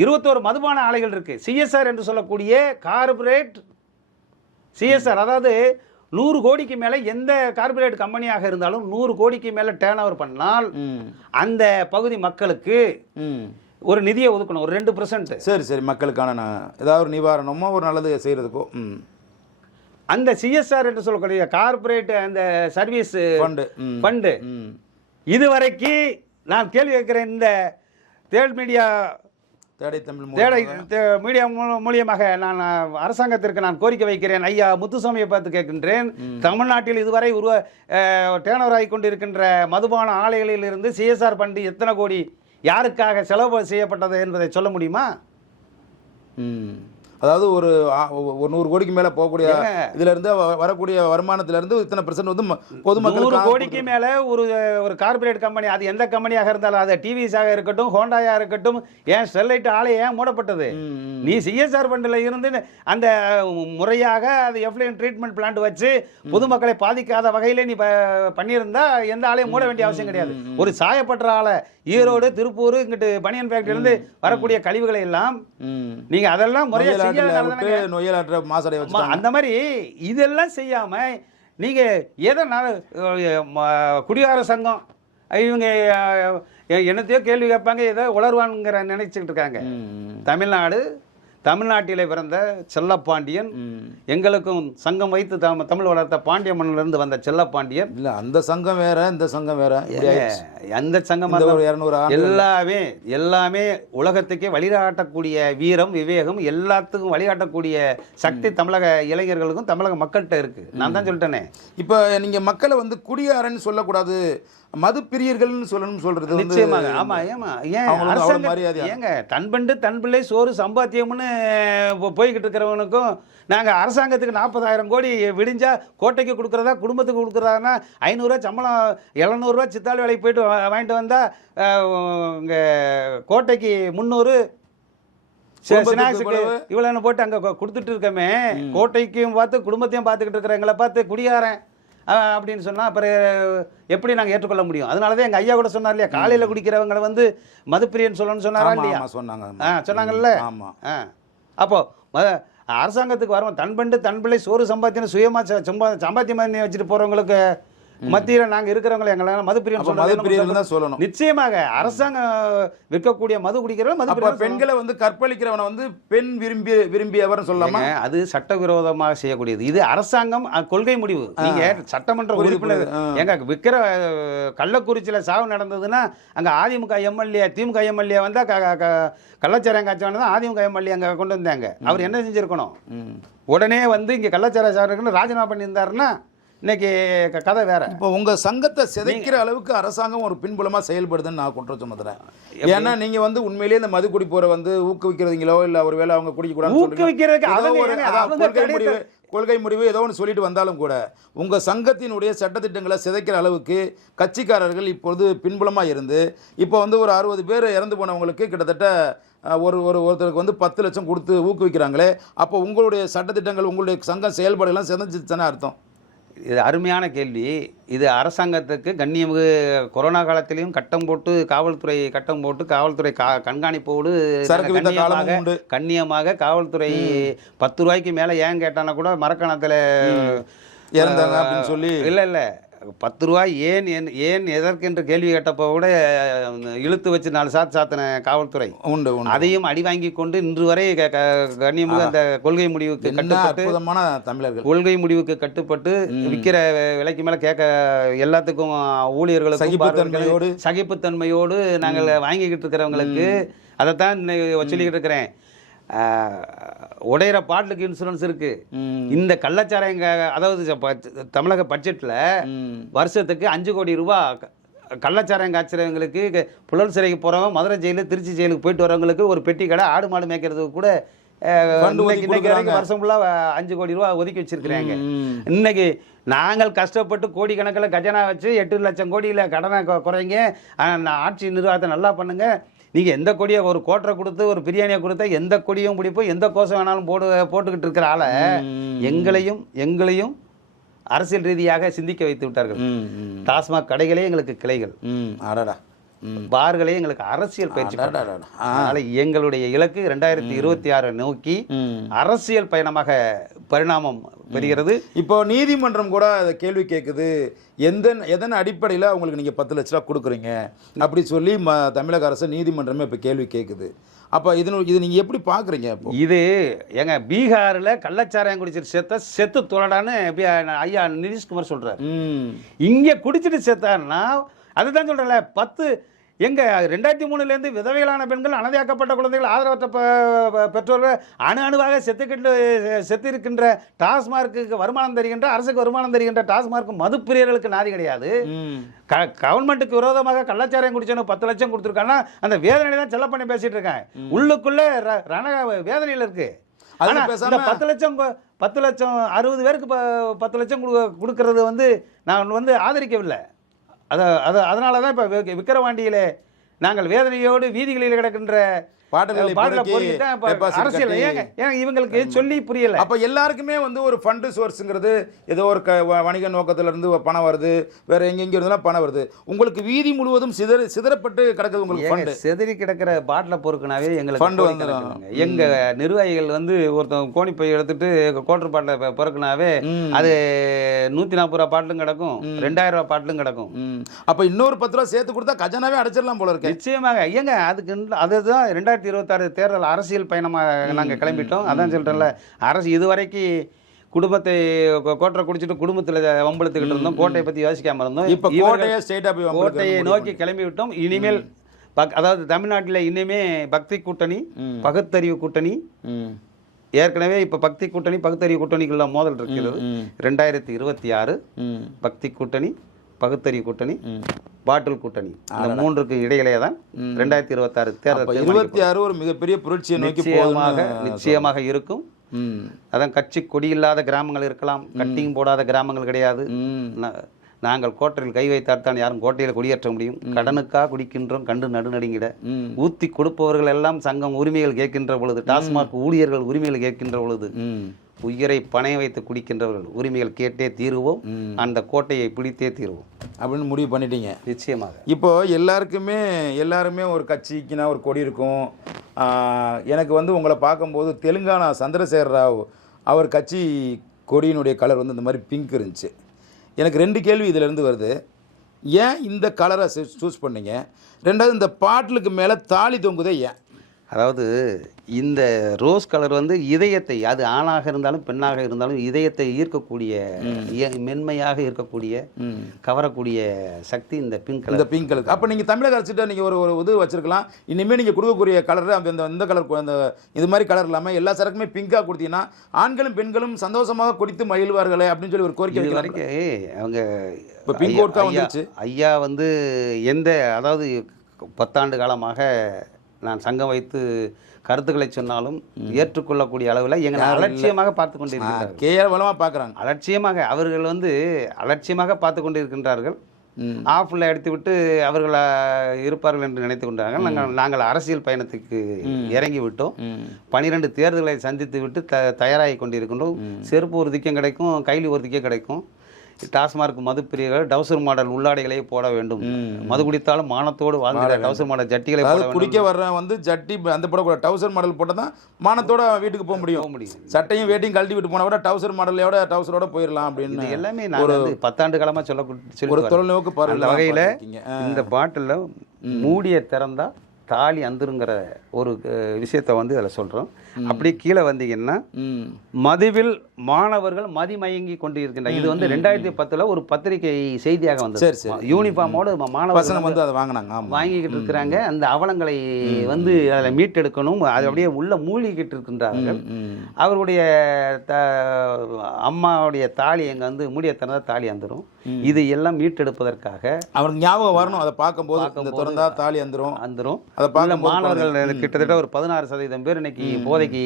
21 மதுபான ஆலைகள் இருக்கு. சிஎஸ்ஆர் என்று சொல்லக்கூடிய கார்பரேட் சிஎஸ்ஆர், அதாவது 100 கோடிக்கு மேல எந்த கார்பரேட் கம்பெனியாக இருந்தாலும் 100 கோடிக்கு மேல டேர்ன் ஓவர் பண்ணால் அந்த பகுதி மக்களுக்கு ஒரு நிதியை ஒதுக்கணும், ஒரு 2%. சரி மக்களுக்கான ஏதாவது ஒரு நிவாரணமோ ஒரு நல்லது செய்யறதுக்கோ அந்த சிஎஸ்ஆர் என்று சொல்லக்கூடிய கார்பரேட் அந்த சர்வீஸ் ஃபண்டு இதுவரைக்கு நான் கேள்வி கேட்கிறேன். இந்த தேர்ட் மீடியா மீடியா மூலியமாக நான் அரசாங்கத்திற்கு நான் கோரிக்கை வைக்கிறேன். ஐயா முத்துசாமியை பார்த்து கேட்கின்றேன், தமிழ்நாட்டில் இதுவரை டேர்ன் ஆகி கொண்டிருக்கின்ற மதுபான ஆலைகளில் இருந்து சிஎஸ்ஆர் ஃபண்டு எத்தனை கோடி யாருக்காக செலவு செய்யப்பட்டது என்பதை சொல்ல முடியுமா? அதாவது ஒரு 100 கோடிக்கு மேல போகக்கூடிய இதுல இருந்து வரக்கூடிய வருமானத்துல இருந்து இத்தனை % வந்து பொதுமக்கள் 100 கோடிக்கு மேல ஒரு கார்பரேட் கம்பெனி, அது எந்த கம்பெனியாக இருந்தாலும், அது டிவிஸாக இருக்கட்டும், ஹோண்டாயா இருக்கட்டும், ஏன் ஸ்டெர்லைட் ஆலை ஏன் மூடப்பட்டது? நீ சிஎஸ்ஆர் ஃபண்டில் இருந்து அந்த முறையாக அது எஃப்ளைன் ட்ரீட்மெண்ட் பிளான்ட் வச்சு பொதுமக்களை பாதிக்காத வகையிலே நீ பண்ணியிருந்தா எந்த ஆலையும் மூட வேண்டிய அவசியம் கிடையாது. ஒரு சாயப்பட்ட ஆலை ஈரோடு, திருப்பூர், இங்கிட்டு பனியன் ஃபேக்டரி இருந்து வரக்கூடிய கழிவுகளை எல்லாம் நீங்க அதெல்லாம் முறையாக அந்த மாதிரி இதெல்லாம் செய்யாம நீங்க குடியார சங்கம் இவங்க என்னத்தையோ கேள்வி கேட்பாங்க, ஏதோ உளர்வான்ங்கிற நினைச்சிட்டு இருக்காங்க. தமிழ்நாட்டிலே பிறந்த செல்லப்பாண்டியன், எங்களுக்கும் சங்கம் வைத்து தமிழ் வளர்த்த பாண்டிய மண்ணிலிருந்து வந்த செல்லப்பாண்டியன். இல்ல அந்த சங்கம் வேற, இந்த சங்கம் வேற. அந்த சங்கம் எல்லாமே உலகத்துக்கே வழிகாட்டக்கூடிய வீரம், விவேகம், எல்லாத்துக்கும் வழிகாட்டக்கூடிய சக்தி தமிழக இளைஞர்களுக்கும் தமிழக மக்கள்கிட்ட இருக்கு. நான் தான் சொல்லிட்டேனே. இப்ப நீங்க மக்களை வந்து குடியாரன்னு சொல்லக்கூடாது, மது பிரியர்கள்னு சொல்லணும்னு சொல்றது நிச்சயமாக. ஆமா, ஏமா ஏங்க தன்பண்டு தன் பிள்ளை சோறு சம்பாத்தியம்னு போய்கிட்டு இருக்கிறவனுக்கும் நாங்கள் அரசாங்கத்துக்கு 40,000 கோடி விடிஞ்சா கோட்டைக்கு கொடுக்குறதா குடும்பத்துக்கு கொடுக்குறதான்னா 500 ரூபா சம்பளம் 700 ரூபா சித்தாள் வேலைக்கு போயிட்டு வாங்கிட்டு வந்தால் இங்கே கோட்டைக்கு 300 ஸ்நாக்ஸுக்கு இவ்வளோன்னு போட்டு அங்கே கொடுத்துட்டு இருக்கமே, கோட்டைக்கும் பார்த்து குடும்பத்தையும் பார்த்துக்கிட்டு இருக்கிற எங்களை பார்த்து குடியாரன் அப்படின்னு சொன்னால் அப்புறம் எப்படி நாங்கள் ஏற்றுக்கொள்ள முடியும்? அதனால தான் எங்கள் ஐயா கூட சொன்னார் இல்லையா, காலையில் குடிக்கிறவங்களை வந்து மதுப்பிரியன்னு சொல்லணும்னு சொன்னாரா இல்லையா? சொன்னாங்கல்ல. அப்போ அரசாங்கத்துக்கு வரோம் தன்பண்டு தன் பிள்ளை சோறு சம்பாத்தியம் சுயமாக சம்பாத்தியம் பண்ணி வச்சுட்டு போகிறவங்களுக்கு மத்தியில் நாங்கள் இருக்கிறவங்களை எங்களால் மதுப்பிரியன் சொல்லணும். நிச்சயமாக அரசாங்கம் விற்கக்கூடிய மது குடிக்கிறவங்க பெண்களை வந்து கற்பழிக்கிறவனை வந்து பெண் விரும்பியவர் சொல்லலாமா? அது சட்டவிரோதமாக செய்யக்கூடியது. இது அரசாங்கம் கொள்கை முடிவு. நீங்க சட்டமன்ற உறுப்பினர் எங்க விற்கிற கள்ளக்குறிச்சியில் சாவு நடந்ததுன்னா அங்கே அதிமுக எம்எல்ஏ திமுக எம்எல்ஏ வந்தா கள்ளச்சாராயம் காய்ச்சவன தான் அதிமுக எம்எல்ஏ அங்கே கொண்டு வந்தாங்க. அவர் என்ன செஞ்சிருக்கணும்? உடனே வந்து இங்கே கள்ளச்சாராயம் ராஜினாமா பண்ணியிருந்தாருன்னா இன்னைக்கு கதை வேற. இப்போ உங்க சங்கத்தை சிதைக்கிற அளவுக்கு அரசாங்கம் ஒரு பின்புலமா செயல்படுதுன்னு நான் குற்றம் சுமத்துறேன். ஏன்னா நீங்க வந்து உண்மையிலேயே இந்த மது குடிப்போரை வந்து ஊக்குவிக்கிறீங்களோ இல்ல ஒருவேளை அவங்க குடிக்கக்கூடாது கொள்கை முடிவு ஏதோ ஒன்று சொல்லிட்டு வந்தாலும் கூட உங்க சங்கத்தினுடைய சட்டத்திட்டங்களை சிதைக்கிற அளவுக்கு கட்சிக்காரர்கள் இப்பொழுது பின்புலமாக இருந்து இப்போ வந்து ஒரு 60 பேர் இறந்து போனவங்களுக்கு கிட்டத்தட்ட ஒருத்தருக்கு வந்து 10 லட்சம் கொடுத்து ஊக்குவிக்கிறாங்களே, அப்போ உங்களுடைய சட்டத்திட்டங்கள் உங்களுடைய சங்கம் செயல்பாடுலாம் சிதைஞ்சிச்சுன்னு அர்த்தம். இது அருமையான கேள்வி. இது அரசாங்கத்துக்கு கண்ணியமிகு கொரோனா காலத்திலையும் கட்டம் போட்டு காவல்துறை கண்காணிப்போடு கண்ணியமாக காவல்துறை 10 ரூபாய்க்கு மேலே ஏன் கேட்டானா கூட மரக்கணத்தில் இறந்தாங்க அப்படின்னு சொல்லி இல்லை 10 ரூபாய் ஏன் எதற்கென்று கேள்வி கேட்டப்போ கூட இழுத்து வச்சு 4 சாத்தின காவல்துறை உண்டு. அதையும் அடி வாங்கி கொண்டு இன்று வரை கண்ணியமாக அந்த கொள்கை முடிவுக்கு கட்டுப்பட்டு கொள்கை முடிவுக்கு கட்டுப்பட்டு விற்கிற விலைக்கு மேலே கேட்க எல்லாத்துக்கும் ஊழியர்களுக்கும் சகிப்புத்தன்மையோடு நாங்கள் வாங்கிக்கிட்டு இருக்கிறவங்களுக்கு அதைத்தான் சொல்லிக்கிட்டு இருக்கிறேன். உடையிற பாட்டுக்கு இன்சூரன்ஸ் இருக்கு. இந்த கள்ளச்சாராயம் அதாவது தமிழக பட்ஜெட்ல வருஷத்துக்கு 5 கோடி ரூபாய் கள்ளச்சாராயம் காய்ச்சறவங்களுக்கு, புழல் சிறைக்கு போறவங்க, மதுரை ஜெயிலு திருச்சி ஜெயிலுக்கு போயிட்டு வரவங்களுக்கு ஒரு பெட்டி கடை, ஆடு மாடு மேய்க்கிறதுக்கு கூட இன்னைக்கு வரைக்கும் வருஷம் ஃபுல்லாக 5 கோடி ரூபா ஒதுக்கி வச்சிருக்கிறாங்க. இன்னைக்கு நாங்கள் கஷ்டப்பட்டு கோடிக்கணக்கில் கஜனா வச்சு 8 லட்சம் கோடியில் கடனை குறைங்க, ஆட்சி நிர்வாகத்தை நல்லா பண்ணுங்க. நீங்கள் எந்த கொடியை ஒரு கோட்டரை கொடுத்து ஒரு பிரியாணியை கொடுத்தா எந்த கொடியும் பிடிப்போம், எந்த கோஷம் வேணாலும் போட்டுக்கிட்டு இருக்கிற ஆளை எங்களையும் அரசியல் ரீதியாக சிந்திக்க வைத்து விட்டார்கள். டாஸ்மாக் கடைகளே எங்களுக்கு கிளைகள், பார்களே எங்களுக்கு அரசியல் பயிற்சி. அதனால எங்களுடைய இலக்கு 2026 நோக்கி அரசியல் பயணமாக பரிணாமம் பெறுகிறது. இப்போ நீதிமன்றம் கூட அதை கேள்வி கேட்குது, எதன் அடிப்படையில் அவங்களுக்கு நீங்கள் 10 லட்ச ரூபா கொடுக்குறீங்க அப்படி சொல்லி தமிழக அரசு நீதிமன்றமே இப்போ கேள்வி கேட்குது. அப்போ இது நீங்கள் எப்படி பார்க்குறீங்க? இப்போ இது எங்க பீகாரில் கள்ளச்சாராயம் குடிச்சிட்டு செத்து தொலைடான்னு ஐயா நிதிஷ்குமார் சொல்கிறார். இங்கே குடிச்சிட்டு செத்தாருன்னா அதுதான் சொல்கிறேன்ல, 10 எங்க 2003 விதவைகளான பெண்கள், அனதையாக்கப்பட்ட குழந்தைகள், ஆதரவற்ற பெற்றோர்கள் அணுவாக செத்திருக்கின்ற டாஸ்மார்க்கு வருமானம் தருகின்ற, அரசுக்கு வருமானம் தருகின்ற டாஸ்மார்க் மதுப்பிரியர்களுக்கு நாதி கிடையாது. கவர்மெண்ட்டுக்கு விரோதமாக கள்ளச்சாராயம் குடிச்சவனுக்கு 10 லட்சம் கொடுத்துருக்காங்கன்னா அந்த வேதனை தான் செல்ல பண்ணி பேசிட்டு இருக்கேன். உள்ளுக்குள்ள வேதனையில் இருக்கு. ஆனா 10 லட்சம் 60 பேருக்கு 10 லட்சம் கொடுக்கறது வந்து நான் ஆதரிக்கவில்லை. அதனால தான் இப்போ விக்கிரவாண்டியில் நாங்கள் வேதனையோடு வீதிகளில் கிடக்கின்ற பாட்டில்கள் பாட்டில இப்போதைக்கு பொறுக்கி தான் இப்ப deposit அரசியல் கட்டி- ஏங்க இவங்களுக்கு சொல்லி புரியல. அப்ப எல்லாருக்குமே வந்து ஒரு ஃபண்டு சோர்ஸுங்கிறது ஏதோ ஒரு வணிக நோக்கத்துல இருந்து பணம் வருது, வேற எங்கெங்க இருந்தெல்லாம் பணம் வருது. உங்களுக்கு வீதி முழுவதும் சிதறப்பட்டு கிடக்குது உங்களுக்கு ஃபண்டு. செதறி கிடக்கிற பாட்டில பொறுக்குனாவே எங்களுக்கு Fund கோடி வந்துரும். கணக்குங்க. எங்க நிர்வாகிகள் வந்து ஒருத்தன் கோணிப்பை எடுத்துட்டு கோட்டர் பாட்டில பொறுக்குனாவே அது 140 ரூபா பாட்டிலும் கிடக்கும், 2000 ரூபா பாட்டிலும் கிடக்கும். அப்ப இன்னொரு 10 ரூபா சேர்த்து கொடுத்தா கஜனாவே அடைச்சிடலாம் போல இருக்கு. நிச்சயமாக ஏங்க அதுதான் 2026 தேர்தல் அரசியல் பயணமாக நாங்க கிளம்பிட்டோம். அதான் சொல்றேன்ல, அரசு இதுவரைக்கும் குடும்பத்தை கோட்டரை குடிச்சிட்டு குடும்பத்தில் வம்பளுத்துக்கிட்டு இருந்தோம், கோட்டையை பற்றி யோசிக்காம இருந்தோம். இப்ப கோட்டையை ஸ்ட்ரெயிட்டா போய் கோட்டையை நோக்கி கிளம்பி விட்டோம். இனிமேல் அதாவது தமிழ்நாட்டில் இனிமே பக்தி கூட்டணி, பகுத்தறிவு கூட்டணி, ஏற்கனவே இப்ப பக்தி கூட்டணி பகுத்தறிவு கூட்டணிக்குள்ள மோதல் இருக்கிறது. 2026 பக்தி கூட்டணி, பகுத்தறிவு கூட்டணி, பாட்டில் கூட்டணி, இந்த மூன்றுக்கு இடையிலே தான் 2026 தேர்தல் 26 ஒரு மிகப்பெரிய புரட்சியை நோக்கி நிச்சயமாக இருக்கும். அதான் கட்சி கொடி இல்லாத கிராமங்கள் இருக்கலாம், கட்டிங் போடாத கிராமங்கள் கிடையாது. நாங்கள் கோட்டையில் கை வைத்தால்தான் யாரும் கோட்டையில் குடியேற்ற முடியும். கடனுக்காக குடிக்கின்றோம் கண்டு நடுநடுங்கிட. ஊத்தி கொடுப்பவர்கள் எல்லாம் சங்கம் உரிமைகள் கேட்கின்ற பொழுது, டாஸ்மாக் ஊழியர்கள் உரிமைகள் கேட்கின்ற பொழுது, உயிரை பணைய வைத்து குடிக்கின்றவர்கள் உரிமைகள் கேட்டே தீருவோம், அந்த கோட்டையை பிடித்தே தீருவோம் அப்படின்னு முடிவு பண்ணிட்டீங்க. நிச்சயமாக. இப்போ எல்லாருமே ஒரு கட்சிக்குன்னா ஒரு கொடி இருக்கும். எனக்கு வந்து உங்களை பார்க்கும்போது தெலுங்கானா சந்திரசேகர ராவ் அவர் கட்சி கொடியினுடைய கலர் வந்து இந்த மாதிரி பிங்க் இருந்துச்சு. எனக்கு 2 கேள்வி இதிலேருந்து வருது. ஏன் இந்த கலரை சூஸ் பண்ணீங்க? ரெண்டாவது, இந்த பாட்டிலுக்கு மேலே தாலி தொங்குதே ஏன்? அதாவது இந்த ரோஸ் கலர் வந்து இதயத்தை, அது ஆணாக இருந்தாலும் பெண்ணாக இருந்தாலும் இதயத்தை ஈர்க்கக்கூடிய, மென்மையாக இருக்கக்கூடிய, கவரக்கூடிய சக்தி இந்த பிங்க் கலர். இந்த பிங்க் கலர். அப்போ நீங்கள் தமிழக அரசிட்ட நீங்கள் ஒரு இது வச்சிருக்கலாம். இனிமேல் நீங்கள் கொடுக்கக்கூடிய கலர் இந்த கலர், அந்த இது மாதிரி கலர் இல்லாமல் எல்லா சரக்குமே பிங்காக கொடுத்தீங்கன்னா ஆண்களும் பெண்களும் சந்தோஷமாக குடித்து மகிழ்வார்களே அப்படின்னு சொல்லி ஒரு கோரிக்கை வரைக்கும் அவங்க இப்போ பிங்க் கோட்கா வந்துருச்சு. ஐயா வந்து அதாவது 10 ஆண்டு காலமாக நான் சங்கம் வைத்து கருத்துக்களை சொன்னாலும் ஏற்றுக்கொள்ளக்கூடிய அளவில் எங்களை அலட்சியமாக பார்த்து கொண்டிருக்கிறார்கள். கேவலமாக பார்க்குறாங்க. அலட்சியமாக அவர்கள் வந்து அலட்சியமாக பார்த்து கொண்டிருக்கின்றார்கள். ஆஃபில் எடுத்து விட்டு அவர்கள் இருப்பார்கள் என்று நினைத்து கொண்டார்கள். நாங்கள் அரசியல் பயணத்துக்கு இறங்கி விட்டோம். 12 தேர்தல்களை சந்தித்து விட்டு தயாராகி கொண்டிருக்கின்றோம். செருப்பு ஒரு திக்கம் கிடைக்கும், கைலி ஒரு திக்கம் கிடைக்கும். டாஸ்மார்க் மது பிரியர்கள் டவுசர் மாடல் உள்ளாடைகளை போட வேண்டும். மது குடித்தாலும் மானத்தோடு வாழ்ந்த டவுசர் மாடல் ஜட்டிகளை போட வேண்டும். குடிக்க வர்றேன் வந்து ஜட்டி அந்த போடக்கூடாது, டவுசர் மாடல் போட்டால் தான் மானத்தோட வீட்டுக்கு போக முடியும். சட்டையும் வேட்டையும் கழட்டி விட்டு போனால் கூட டவுசர் மாடலோட டவுசரோட போயிடலாம் அப்படின்னு எல்லாமே ஒரு 10 ஆண்டு காலமாக சொல்லி ஒரு தொலைநோக்கு பாருங்க. அந்த வகையில் இந்த பாட்டில் மூடிய திறந்தா தாலி அந்துருங்கிற ஒரு விஷயத்தை வந்து அதில் சொல்கிறோம். அப்படி கீழே வந்தீங்கன்னா மதுவில் மாணவர்கள் மதிமயங்கி கொண்டு இருக்கின்ற, இது வந்து 2010 ஒரு பத்திரிகை செய்தியாக வந்தது. யூனிஃபார்மோடு மாணவர்கள் வந்து அதை வாங்கிக்கிட்டு இருக்கிறாங்க. அந்த அவலங்களை வந்து அதில் மீட்டெடுக்கணும். அது அப்படியே உள்ள மூழ்கிக்கிட்டு இருக்கின்றார்கள். அவருடைய அம்மாவுடைய தாலி எங்க வந்து மூடிய திறந்தா தாலி அந்துரும். இது எல்லாம் மீட்டெடுப்பதற்காக அவருக்கு ஞாபகம் வரணும். அதை பார்க்கும்போது திறந்தா தாலி அந்துரும். மாணவர்கள் கிட்டத்தட்ட ஒரு 16% பேர் இன்னைக்கு போதைக்கு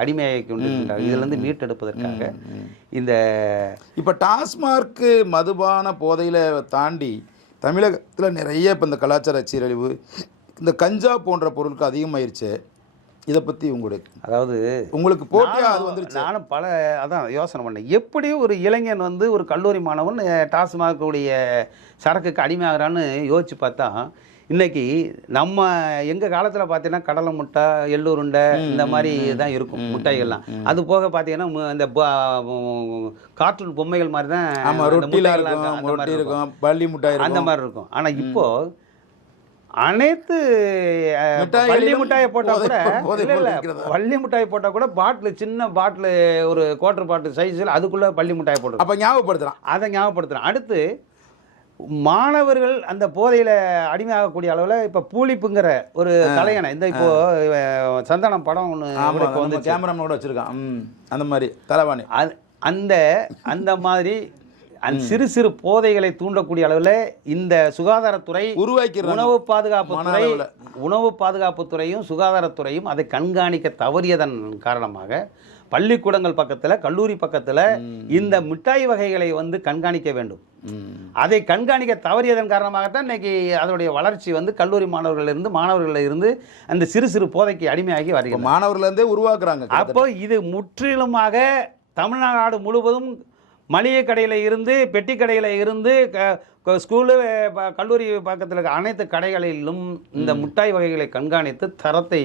அடிமையாகி கொண்டிருக்கின்றார்கள். இதுல இருந்து மீட்டெடுப்பதற்காக இந்த இப்போ டாஸ்மார்க் மதுபான போதையில தாண்டி தமிழகத்தில் நிறைய இப்போ இந்த கலாச்சார சீரழிவு, இந்த கஞ்சா போன்ற பொருட்கள் அதிகமாயிருச்சு. இதை பற்றி உங்களுக்கு போட்டியாக அது வந்துருச்சு. நானும் அதான் யோசனை பண்ணேன். எப்படி ஒரு இளைஞன் வந்து ஒரு கல்லூரி மாணவன் டாஸ்மார்க்குடைய சரக்குக்கு அடிமையாகிறான்னு யோசிச்சு பார்த்தா, இன்னைக்கு நம்ம எங்கள் காலத்தில் பார்த்தீங்கன்னா கடலை முட்டை, எள்ளுருண்டை, இந்த மாதிரி தான் இருக்கும் முட்டைகள்லாம். அது போக பார்த்தீங்கன்னா இந்த கார்ட்டூன் பொம்மைகள் மாதிரி தான் பள்ளி முட்டாய் அந்த மாதிரி இருக்கும். ஆனால் இப்போ அனைத்து பள்ளி மிட்டாயை போட்டால் கூட பள்ளி மிட்டாய் போட்டால் கூட பாட்டில், சின்ன பாட்டில், ஒரு குவார்டர் பாட்டில் சைஸில் அதுக்குள்ளே பள்ளி மிட்டாயை போட்டு அப்போ ஞாபகப்படுத்துகிறான். அதை ஞாபகப்படுத்துகிறான். அடுத்து மாணவர்கள் அந்த போதையில் அடிமையாகக்கூடிய அளவில் இப்போ பூலிப்புங்கிற ஒரு கலைஞனை, இந்த இப்போ சந்தானம் படம் ஒன்று இப்போ வந்து கேமராமேனோட வச்சுருக்கான். அந்த மாதிரி தலைவாணி அந்த மாதிரி அந்த சிறு சிறு போதைகளை தூண்டக்கூடிய அளவில் இந்த சுகாதாரத்துறை உருவாக்கி, உணவு பாதுகாப்புத்துறையும் சுகாதாரத்துறையும் அதை கண்காணிக்க தவறியதன் காரணமாக பள்ளிக்கூடங்கள் பக்கத்துல, கல்லூரி பக்கத்துல இந்த மிட்டாய் வகைகளை வந்து கண்காணிக்க வேண்டும். அதை கண்காணிக்க தவறியதன் காரணமாகத்தான் இன்னைக்கு அதனுடைய வளர்ச்சி வந்து கல்லூரி மாணவர்கள் இருந்து அந்த சிறு சிறு போதைக்கு அடிமையாகி வருகிறது. மாணவர்கள் இருந்தே உருவாக்குறாங்க. அப்போ இது முற்றிலுமாக தமிழ்நாடு முழுவதும் மளிகை கடையில் இருந்து, பெட்டி கடையில் இருந்து, ஸ்கூலு, கல்லூரி பக்கத்தில் இருக்க அனைத்து கடைகளிலும் இந்த மிட்டாய் வகைகளை கண்காணித்து தரத்தை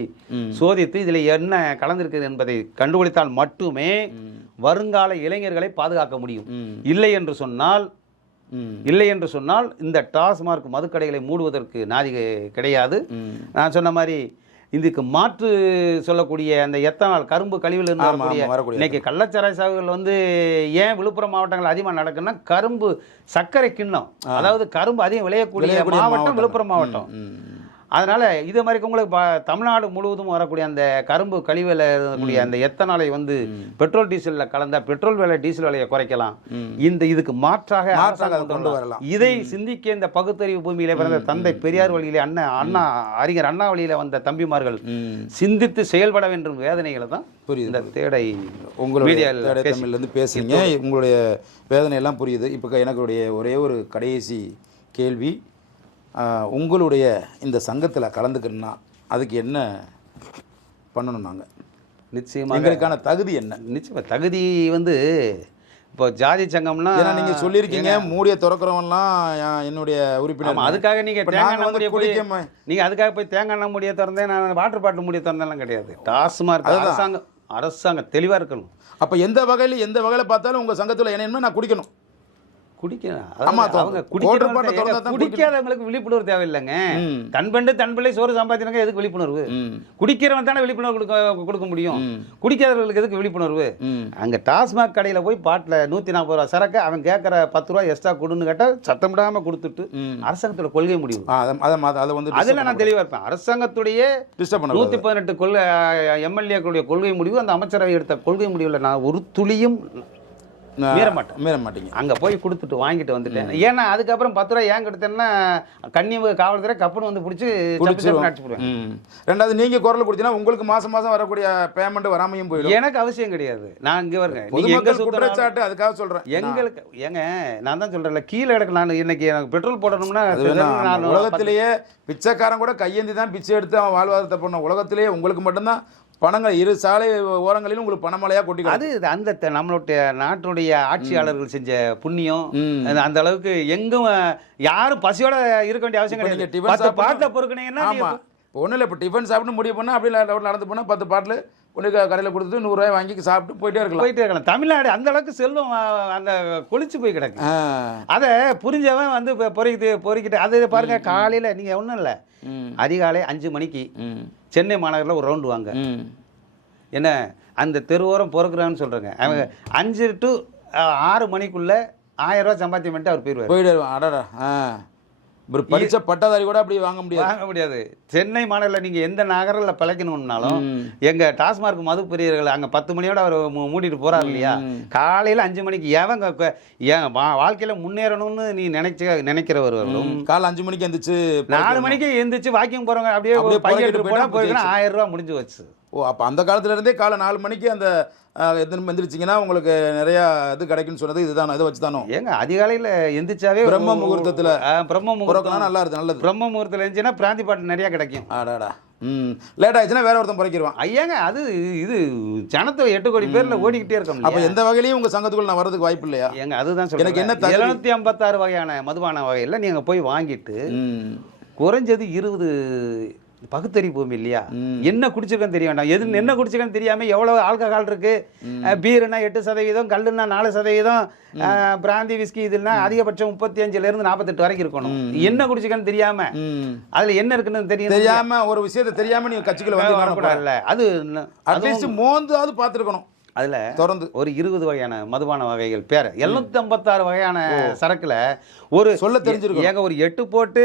சோதித்து இதில் என்ன கலந்திருக்குது என்பதை கண்டுபிடித்தால் மட்டுமே வருங்கால இளைஞர்களை பாதுகாக்க முடியும். இல்லை என்று சொன்னால் இந்த டாஸ்மார்க் மதுக்கடைகளை மூடுவதற்கு நாதி கிடையாது. நான் சொன்ன மாதிரி இதுக்கு மாற்று சொல்லக்கூடிய அந்த எத்தனால் கரும்பு கழிவில் இருந்து வரக்கூடிய இன்னைக்கு கள்ளச்சாராய சாகுகள் வந்து ஏன் விழுப்புரம் மாவட்டங்கள் அதிகமாக நடக்குன்னா கரும்பு சர்க்கரை கிண்ணம், அதாவது கரும்பு அதிகம் விளையக்கூடிய மாவட்டம் விழுப்புரம் மாவட்டம். அதனால இது மாதிரி உங்களுக்கு தமிழ்நாடு முழுவதும் வரக்கூடிய அந்த கரும்பு கழிவில் இருக்கக்கூடிய அந்த எத்தனாலை வந்து பெட்ரோல் டீசலில் கலந்தா பெட்ரோல் விலை டீசல் விலையை குறைக்கலாம். இதுக்கு மாற்றாக கொண்டு வரலாம். இதை சிந்திக்க இந்த பகுத்தறிவு பூமியிலே பிறந்த தந்தை பெரியார் வழியிலே அறிஞர் அண்ணா வழியில வந்த தம்பிமார்கள் சிந்தித்து செயல்பட வேண்டும் வேதனைகளை தான் இந்த தேடை உங்களுடைய தமிழ்லேருந்து பேசுறீங்க. உங்களுடைய வேதனை எல்லாம் புரியுது. இப்போ எனக்கு ஒரே ஒரு கடைசி கேள்வி, உங்களுடைய இந்த சங்கத்தில் கலந்துக்கணும்னா அதுக்கு என்ன பண்ணணும்? நாங்கள் நிச்சயமாக எங்களுக்கான தகுதி என்ன? நிச்சயமாக தகுதி வந்து இப்போ ஜாதி சங்கம்னா நீங்கள் சொல்லியிருக்கீங்க மூடிய திறக்கிறவன்லாம் என்னுடைய உறுப்பினர். அதுக்காக நீங்கள் தேங்காய் எண்ணெய் முடிய நீங்கள் அதுக்காக போய் தேங்காய் எண்ணெய் முடிய திறந்தேன், நான் வாட்டர் பாட்டில் முடிய திறந்தெல்லாம் கிடையாது. டாஸ்மார்க் அரசாங்கம் தெளிவாக இருக்கணும். அப்போ எந்த வகையில் பார்த்தாலும் உங்கள் சங்கத்தில் என்னென்ன நான் குடிக்கணும். குடிக்காதவங்களுக்கு விழிப்புணர்வு தேவையில்லைங்க. தன் பிள்ளை சோறு சம்பாதிக்கிறாங்க, எதுக்கு விழிப்புணர்வு? குடிக்கிறவன் தானே விழிப்புணர்வு கொடுக்க முடியும். குடிக்காதவர்களுக்கு எதுக்கு விழிப்புணர்வு? அங்க டாஸ்மாக் கடையில போய் பாட்டில் 140 ரூபா சரக்கு அவன் கேட்கற 10 ரூபா எக்ஸ்ட்ரா கொடுன்னு கேட்டா சத்தமிடாம கொடுத்துட்டு அரசாங்கத்தோட கொள்கை முடிவு. அதுல நான் தெளிவா இருப்பேன். அரசாங்கத்துடைய 118 எம்எல்ஏக்களுடைய கொள்கை முடிவு, அந்த அமைச்சரவை எடுத்த கொள்கை முடிவுல நான் ஒரு துளியும் மீற மாட்டீங்க. அங்க போய் கொடுத்துட்டு வாங்கிட்டு வந்துட்டேன். ஏன்னா அதுக்கப்புறம் 10 ரூபாய் ஏன் கொடுத்தேன்னா கன்னியமுக காவல்துறை கப்புன்னு வந்து பிடிச்சி அடிச்சு போடுவேன். ரெண்டாவது நீங்க குரல் கொடுத்தீங்கன்னா உங்களுக்கு மாசம் வரக்கூடிய பேமெண்ட் வராமையும் போயிடும். எனக்கு அவசியம் கிடையாது. நான் இங்க வருங்க, குற்றச்சாட்டு அதுக்காக சொல்றேன். எங்களுக்கு நான் தான் சொல்றேன், கீழே எடுக்க நான் இன்னைக்கு எனக்கு பெட்ரோல் போடணும்னா உலகத்திலேயே பிச்சைக்காரன் கூட கையேந்தி தான் பிச்சை எடுத்து அவன் வாழ்வாதாரத்தை பண்ண. உலகத்திலேயே உங்களுக்கு மட்டும்தான் பணங்கள் இரு சாலை ஓரங்களிலும் உங்களுக்கு பணமழையாக கொட்டி. அது அந்த நம்மளுடைய நாட்டுடைய ஆட்சியாளர்கள் செஞ்ச புண்ணியம். அந்த அளவுக்கு எங்கும் யாரும் பசியோட இருக்க வேண்டிய அவசியம் கிடையாது. பாட்டில் பொறுக்கினீங்கன்னா ஒன்றும் இல்லை. இப்போ டிஃபன் சாப்பிட்டு முடிவு பண்ணால் அப்படி நடந்து போனால் 10 பாட்டில் ஒன்று கடையில் கொடுத்துட்டு 100 ரூபாய் வாங்கி சாப்பிட்டு போயிட்டே இருக்கலாம். தமிழ்நாடு அந்த அளவுக்கு செல்வம் அந்த கொளிச்சு போய் கிடக்கு. அதை புரிஞ்சவன் வந்து பொறிக்கிட்டு அது பாருங்க. காலையில் நீங்கள் ஒன்றும் இல்லை, அதிகாலை 5 மணிக்கு சென்னை மாநகரில் ஒரு ரவுண்டு வாங்க. என்ன அந்த தெருவோரம் பொறுக்குறான்னு சொல்கிறேங்க. அவங்க 5 to 6 மணிக்குள்ளே 1000 ரூபா சம்பாத்தியம் பண்ணிட்டு அவர் போயிடுவார். அடடா, படித்த பட்டதாரி கூட அப்படி வாங்க முடியாது. சென்னை மாநகரில் நீங்கள் எந்த நகரில் பிழைக்கணும்னாலும் எங்கள் டாஸ்மார்க் மது பிரியர்கள் அங்கே 10 மணியோட அவர் மூடிட்டு போகிறார் இல்லையா, காலையில் 5 மணிக்கு என் வாழ்க்கையில் முன்னேறணும்னு நீ நினைக்கிறவர்களும் காலை 5 மணிக்கு எந்திரிச்சு 4 மணிக்கு எந்திரிச்சு வாக்கிங் போகிறவங்க அப்படியே பையன் போனால் போயிருக்கா 1000 ரூபா முடிஞ்சு வச்சு. அப்போ அந்த காலத்துலேருந்தே காலை 4 மணிக்கு அந்த எந்திரிச்சிங்கன்னா உங்களுக்கு நிறையா இது கிடைக்குன்னு சொன்னது இதுதான். இதை வச்சு தானோ அதிகாலையில் எந்திரிச்சாவே பிரம்ம முகூர்த்தத்தில் பிரம்ம முகூர்த்தம் நல்லா இருக்குது. நல்லது. பிரம்ம முகூர்த்தத்தில் இருந்துச்சுன்னா பிராந்தி பாட்டு நிறையா கிடைக்கும். ஆடாடா லேட் ஆயிடுச்சுன்னா வேற ஒருத்தன் பிறக்கிடுவான். ஐயாங்க அது இது ஜனத்தை 8 கோடி பேர்ல ஓடிக்கிட்டே இருக்கோம். அப்போ எந்த வகையிலையும் உங்க சங்கத்துக்குள்ள நான் வரதுக்கு வாய்ப்பு இல்லையா? அதுதான் சொல்றேன். எனக்கு என்ன 756 வகையான மதுபான வகையில் நீங்க போய் வாங்கிட்டு குறைஞ்சது 20 பகுத்தறிவு பூமி இல்லையா, என்ன குடிச்சிருக்கேன்னு தெரிய வேண்டாம். என்ன குடிச்சிருக்கேன்னு தெரியாம எவ்வளவு ஆல்கஹால் இருக்கு, பீருனா 8%, கல்லுன்னா 4%, பிராந்தி விஸ்கி இதுனா அதிகபட்சம் 35 to 48 வரைக்கும் இருக்கணும். என்ன குடிச்சிருக்கேன்னு தெரியாம அதுல என்ன இருக்குன்னு தெரியாம ஒரு விஷயத்தை தெரியாம நீங்க கட்சிக்குள்ள வந்து வரக்கூடாதுல்ல. அது அட்லீஸ்ட் மோந்தாவது பார்த்துருக்கணும். அதுல தொடர்ந்து ஒரு 20 வகையான மதுபான வகைகள் பேர் 756 வகையான சரக்குல ஒரு சொல்ல தெரிஞ்சிருக்கும். ஏங்க ஒரு 8 போட்டு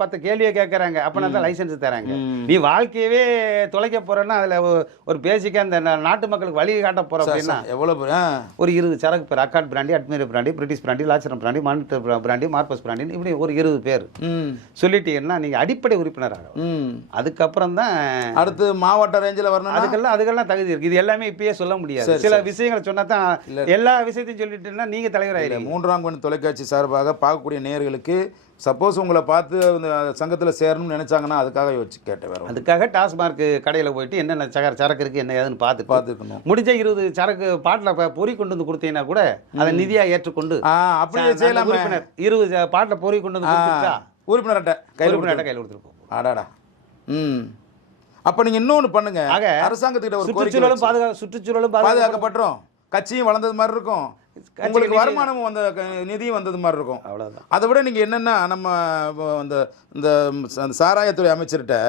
10 கேள்வியை கேட்கறாங்க, அப்பனா தான் லைசன்ஸ் தராங்க. நீ வாழ்க்கையவே தொலைக்க போறேன்னா அதுல ஒரு பேசிக்கா அந்த நாட்டு மக்களுக்கு வழி காட்ட போற அப்படின்னா எவ்வளவு ஒரு 20 சரக்கு பேர். அக்காட் brandy, Admiral brandy, British brandy, லாச்சரம் brandy, Monitor brandy, Morpheus brandy, இப்படி ஒரு 20 பேர் சொல்லிட்டீங்கன்னா நீங்க அடிப்படை உறுப்பினர் ஆகும். அதுக்கப்புறம் தான் அடுத்து மாவட்ட ரேஞ்சில் வரணும். அதுக்கெல்லாம் தகுதி இருக்கு. இது எல்லாமே இப்பயே சொல்ல முடியாது. முடியாது. சில விஷயங்களை சொன்னா தான் எல்லா விஷயத்தையும் சொல்லிட்டுன்னா நீங்க தலைவராயிருங்க. மூன்றாம் கண் தொலைக்காட்சி சார்பாக பார்க்கக்கூடிய நேயர்களுக்கு சப்போஸ் உங்களை பார்த்து இந்த சங்கத்தில் சேரணும்னு நினைச்சாங்கன்னா அதுக்காக யோசிச்சு கேட்டேன். வேற அதுக்காக டாஸ்மார்க் கடையில் போயிட்டு என்னென்ன சரக்கு இருக்குது என்ன ஏதுன்னு பார்த்துக்கணும். முடிஞ்ச 20 சரக்கு பாட்டில் பொறி கொண்டு வந்து கொடுத்தீங்கன்னா கூட அதை நிதியாக ஏற்றுக்கொண்டு அப்படியே செய்யலாம். 20 பாட்டில் பொறி கொண்டு வந்து கொடுத்துட்டா உறுப்பினர் அட்டை கையில் கொடுத்துருப்போம். ஆடாடா. அப்போ நீங்கள் இன்னொன்று பண்ணுங்க. அரசாங்கத்துக்கிட்ட ஒரு சுற்றுச்சூழலும் பாதுகாக்கப்பட்டோம், கட்சியும் வளர்ந்தது மாதிரி இருக்கும், உங்களுக்கு வருமானமும் வந்த நிதியும் வந்தது மாதிரி இருக்கும். அவ்வளோதான். அதை விட நீங்கள் என்னென்னா நம்ம இந்த சாராயத்துறை அமைச்சர்கிட்ட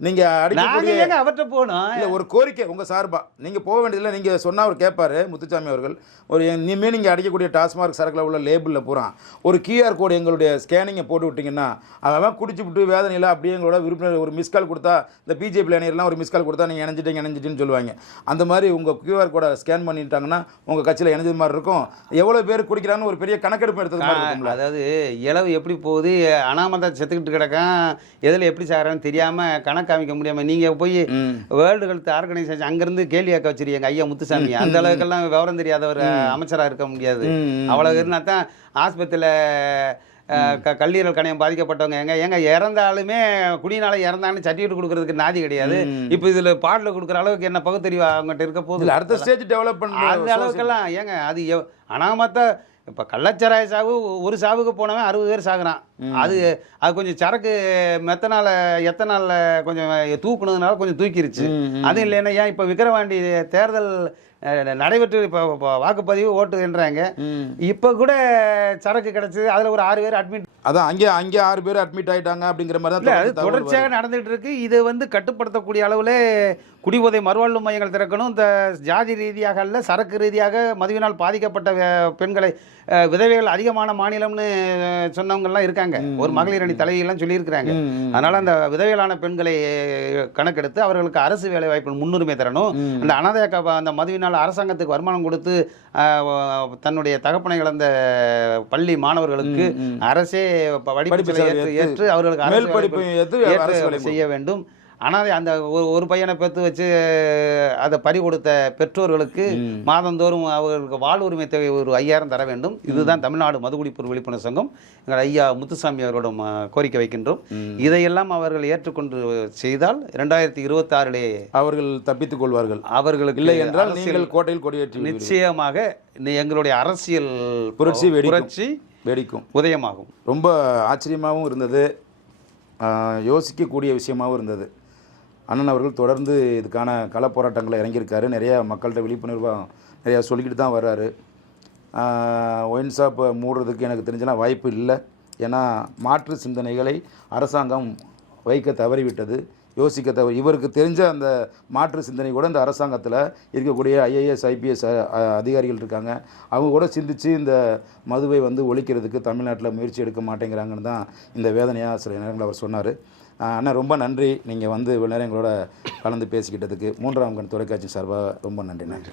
நீங்கள் அடிக்கக்கூடிய அவர்கிட்ட போகணும். இல்லை ஒரு கோரிக்கை உங்கள் சார்பாக நீங்கள் போக வேண்டியதில்லை. நீங்கள் சொன்னால் அவர் கேட்பார். முத்துசாமி அவர்கள் ஒரு இனிமேல் நீங்கள் அடிக்கக்கூடிய டாஸ்மார்க் சரக்கில் உள்ள லேபிளில் பூரா ஒரு QR கோடு எங்களுடைய ஸ்கேனிங்கை போட்டு விட்டிங்கன்னா அவன் குடிச்சு விட்டு வேதனையில் அப்படியே எங்களோட விருப்பினர் ஒரு மிஸ்கால் கொடுத்தா இந்த பிஜேபி லேனியர்லாம் ஒரு மிஸ்கால் கொடுத்தா நீங்கள் இணைஞ்சிட்டேன்னு சொல்லுவாங்க. அந்த மாதிரி உங்கள் QR கோடை ஸ்கேன் பண்ணிட்டாங்கன்னா உங்கள் கட்சியில் இணைஞ்சது மாதிரி இருக்கும். எவ்வளோ பேர் குடிக்கிறாங்கன்னு ஒரு பெரிய கணக்கெடுப்பு எடுத்தது மாதிரி இருக்கும். அதாவது இளவு எப்படி போகுது, அனாமதா செத்துக்கிட்டு கிடக்கான், எதில் எப்படி சாகிறான்னு தெரியாமல் கணக்கு காமிக்க முடியாமல் நீங்கள் போய் வேர்ல்டு ஹெல்த் ஆர்கனைசேஷன் அங்கேருந்து கேள்வி கேட்க வச்சிருக்கீங்க ஐயா முத்துசாமி. அந்த அளவுக்கெல்லாம் விவரம் தெரியாத ஒரு அமைச்சராக இருக்க முடியாது. அவ்வளோ இருந்தால் தான் ஆஸ்பத்திரியில் கல்லீரல் கணையம் பாதிக்கப்பட்டவங்க ஏங்க இறந்தாலுமே குடியினால இறந்தாங்கன்னு சர்டிஃபிகேட் கொடுக்கறதுக்கு நாதி கிடையாது. இப்போ இதில் பாட்டில் கொடுக்குற அளவுக்கு என்ன பகுத்தறிவு அவங்ககிட்ட இருக்க போகுது. அடுத்த ஸ்டேஜ் டெவலப் பண்ண அந்த அளவுக்கெல்லாம் ஏங்க அது அனாமத்தா இப்போ கள்ளச்சாராய சாவு ஒரு சாவுக்கு போனவன் 60 பேர் சாகுறான். அது கொஞ்சம் சரக்கு எத்தனால கொஞ்சம் தூக்குனதுனால கொஞ்சம் தூக்கிருச்சு. அது இல்லைன்னா ஏன் இப்போ விக்கிரவாண்டி தேர்தல் நடைபெற்று இப்போ வாக்குப்பதிவு ஓட்டுன்றாங்க. இப்போ கூட சரக்கு கிடைச்சது, அதில் ஒரு 6 பேர் அட்மிட். அதான் அங்கே 6 பேர் அட்மிட் ஆகிட்டாங்க அப்படிங்கிற மாதிரி தான் அது தொடர்ச்சியாக நடந்துகிட்டு இருக்கு. இது கட்டுப்படுத்தக்கூடிய அளவில் குடிபோதை மறுவாழ்வு மையங்கள் திறக்கணும். இந்த ஜாதி ரீதியாக அல்ல, சரக்கு ரீதியாக மதுவினால் பாதிக்கப்பட்ட பெண்களை விதவைகள் அதிகமான மாநிலம்னு சொன்னவங்கலாம் இருக்காங்க. ஒரு மகளிர் அணி தலைவியெல்லாம் சொல்லியிருக்கிறாங்க. அதனால் அந்த விதவைகளான பெண்களை கணக்கெடுத்து அவர்களுக்கு அரசு வேலை வாய்ப்பு முன்னுரிமை தரணும். அந்த அனாதை அந்த மதுவினால் அரசாங்கத்துக்கு வருமானம் கொடுத்து தன்னுடைய தகப்பனை இழந்த பள்ளி மாணவர்களுக்கு அரசே படிப்பு ஏற்று அவர்களுக்கு செய்ய வேண்டும். ஆனால் அந்த ஒரு பையனை பெற்று வச்சு அதை பறி கொடுத்த பெற்றோர்களுக்கு மாதந்தோறும் அவர்களுக்கு வாழ்வுரிமை தொகை ஒரு 5000 தர வேண்டும். இதுதான் தமிழ்நாடு மதுகுடிப்பு விழிப்புணர்வு சங்கம் எங்கள் ஐயா முத்துசாமி அவர்களிடம் கோரிக்கை வைக்கின்றோம். இதையெல்லாம் அவர்கள் ஏற்றுக்கொண்டு செய்தால் 2026 அவர்கள் தப்பித்துக் கொள்வார்கள். அவர்களுக்கு இல்லை என்றால் நீங்கள் கோட்டையில் கொடியேற்றி நிச்சயமாக எங்களுடைய அரசியல் புரட்சி வெடிக்கும், உதயமாகும். ரொம்ப ஆச்சரியமாகவும் இருந்தது, யோசிக்கக்கூடிய விஷயமாகவும் இருந்தது. அண்ணன் அவர்கள் தொடர்ந்து இதுக்கான கள போராட்டங்களை இறங்கியிருக்காரு. நிறையா மக்கள்கிட்ட விழிப்புணர்வாக நிறையா சொல்லிக்கிட்டு தான் வர்றாரு. ஒயின் ஷாப்பை மூடுறதுக்கு எனக்கு தெரிஞ்சனா வாய்ப்பு இல்லை. ஏன்னா மாற்று சிந்தனைகளை அரசாங்கம் வைக்க தவறிவிட்டது, யோசிக்க இவருக்கு தெரிஞ்ச அந்த மாற்று சிந்தனை கூட இந்த அரசாங்கத்தில் இருக்கக்கூடிய IAS IPS அதிகாரிகள் இருக்காங்க. அவங்க கூட சிந்தித்து இந்த மதுவை ஒழிக்கிறதுக்கு தமிழ்நாட்டில் முயற்சி எடுக்க மாட்டேங்கிறாங்கன்னு தான் இந்த வேதனையாக சில நேரங்கள் அவர் சொன்னார். அண்ணா ரொம்ப நன்றி, நீங்கள் இவ்வளோ நேரம் எங்களோட கலந்து பேசிக்கிட்டதுக்கு மூன்றாம் கண் தொலைக்காட்சி சார்பாக ரொம்ப நன்றி.